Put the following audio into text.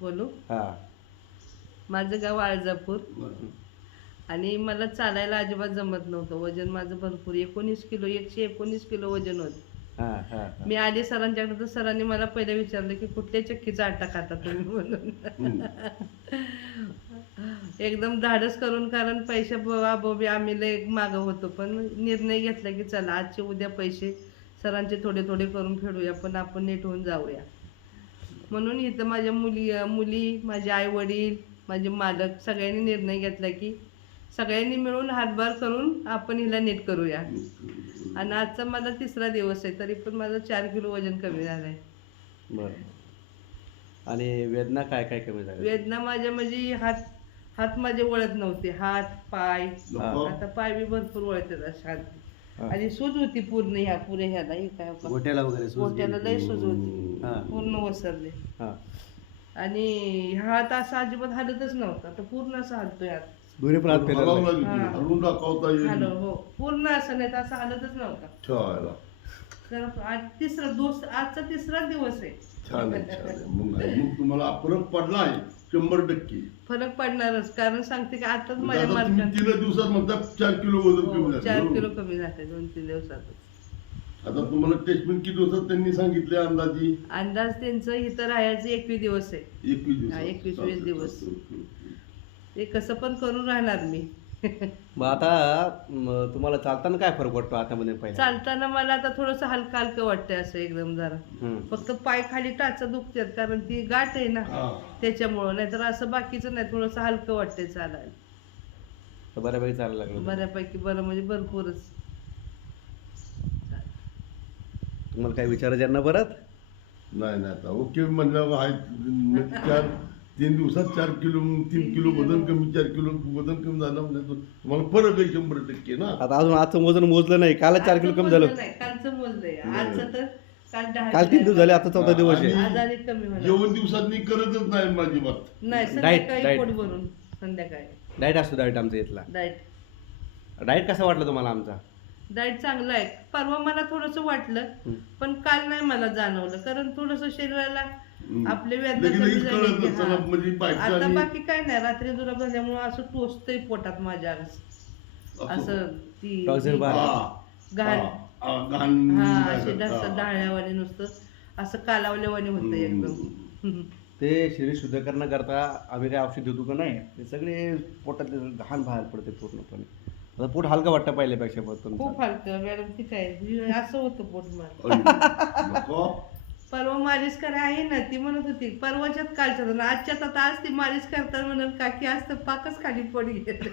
बोलू. हा. माझं गाव आळजापूर हं. आणि मला चालायला अजिबात जमत नव्हतं. वजन माझं भरपूर 19 किलो 119 किलो वजन होतं. हा हा हा. मी आली सरांच्याकडे तर सरांनी मला पहिलं विचारलं की कुठल्या चक्कीचा आटा खाता तुम्ही म्हणून. एकदम धाडस करून, कारण पैसे बाबा आम्ही लय मागं होतो, पण निर्णय घेतला की चला आजचे उद्या पैसे सरांचे थोडे थोडे करून फेडूया, पण आपण नीट होऊन जाऊया. म्हणून इथं माझ्या मुली, माझे आई वडील, माझे मालक सगळ्यांनी निर्णय घेतला की सगळ्यांनी मिळून हातभार करून आपण हिला नीट करूया. आणि आजचा माझा 3रा दिवस आहे, तरी पण माझं 4 किलो वजन कमी झालंय. बरं. आणि वेदना काय काय कमी झाल्या? वेदना माझ्या म्हणजे हात माझे वळत नव्हते, हात पाय. आता पाय बी भरपूर वळतात अशा. हा. आणि सूज होती पूर्ण पुरे ह्याला हे काय गोट्याला वगैरे सूज गोट्याला गेली? लय सूज होती, हा. पूर्ण वसरले. हा. आणि हात असा अजिबात हालतच नव्हता, तर पूर्ण असं हालतोय हात. दोन्ही पण हात फिरायला लागले. हलवून दाखवता येईल. हॅलो, हो पूर्ण असं नाही तर असं हालतच नव्हता. छान तर आज आजचा 3रा दिवस आहे. छान आहे, छान आहे. मग तुम्हाला फरक पडला आहे 100%. फरक पडणारच, कारण सांगते की आताच माझ्या आता तुम्ही मार्कात 3 दिवसात म्हणता 4 किलो वजन कमी झालं. 4 किलो कमी झाले 2-3 दिवसात. आता तुम्हाला टेस्टमेंट किती दिवसात त्यांनी सांगितले अंदाजी? अंदाज त्यांचं इथं राहायचं 21 दिवस आहे. 21 दिवस. 21 दिवस. ते कसं पण करून राहणार मी. मग आता तुम्हाला चालताना काय फरक पडतो आतामध्ये पहिला? चालताना मला आता थोडंसं हलकं हलकं वाटतंय असं एकदम जरा. हं. फक्त पाय खाली टाचा दुखतात, कारण ती गाठ आहे ना त्याच्यामुळं. नाहीतर असं बाकीचं नाही, थोडंसं हलकं वाटतंय चालायला. तर बऱ्यापैकी चालायला लागलं. बऱ्यापैकी बरं म्हणजे भरपूरच. तुम्हाला काय विचारायचं यांना परत? नाही आता ओके म्हणलं आहे. 3 दिवसात 4 किलो 3 किलो वजन कमी 4 किलो वजन कमी झालं म्हणजे तुम्हाला फरक आहे 100% ना. आता अजून आजचं वजन मोजलं नाही, काल 4 किलो कमी झालं. नाही, कालचं मोजलंय. आजचं तर काल 3 दिवस झाले, आता 4था दिवस आहे. आज आणि कमी होणार. जेवण दिवसांनी करतच नाही माझी बात. नाही, डाएट. संध्याकाळी पोट भरून संध्याकाळी डाएट असतो, डाएट आमचा इथला. डाएट कसा वाटला तुम्हाला आमचा? डाएट चांगला आहे. परवा मला थोडंसं वाटलं, पण काल नाही मला जाणवलं, कारण थोडंसं शरीराला आपले वेदना कमी लगेच झाली कळत की नसतं हा. म्हणजे बायका आता आणि बाकी काय नाही, रात्री जुलाब झाल्यामुळे असं टोचतंय पोटात माझ्या असं ती टॉक्झिन बार. घाण घाण हा अशी जास्त डाळल्यावाने नुसतं असं कालावल्यावाने होतं एकदम. ते शरीर शुद्ध करण्याकरता आम्ही काय औषध देतो का नाही, ते सगळे पोटात घाण बाहेर पडते पूर्णपणे. आता पोट हलकं वाटतं पहिल्यापेक्षा तुमचं. खूप हलकं मॅडम, ती काय असं होतं पोट मला. नको. परवा मालिश करा आहे ना, ती म्हणत होती परवाच्यात कालच्यात आणि आजच्यात. आता आज ती मालिश करतात म्हणून काकी आज तर पाकच खाली पड गेले.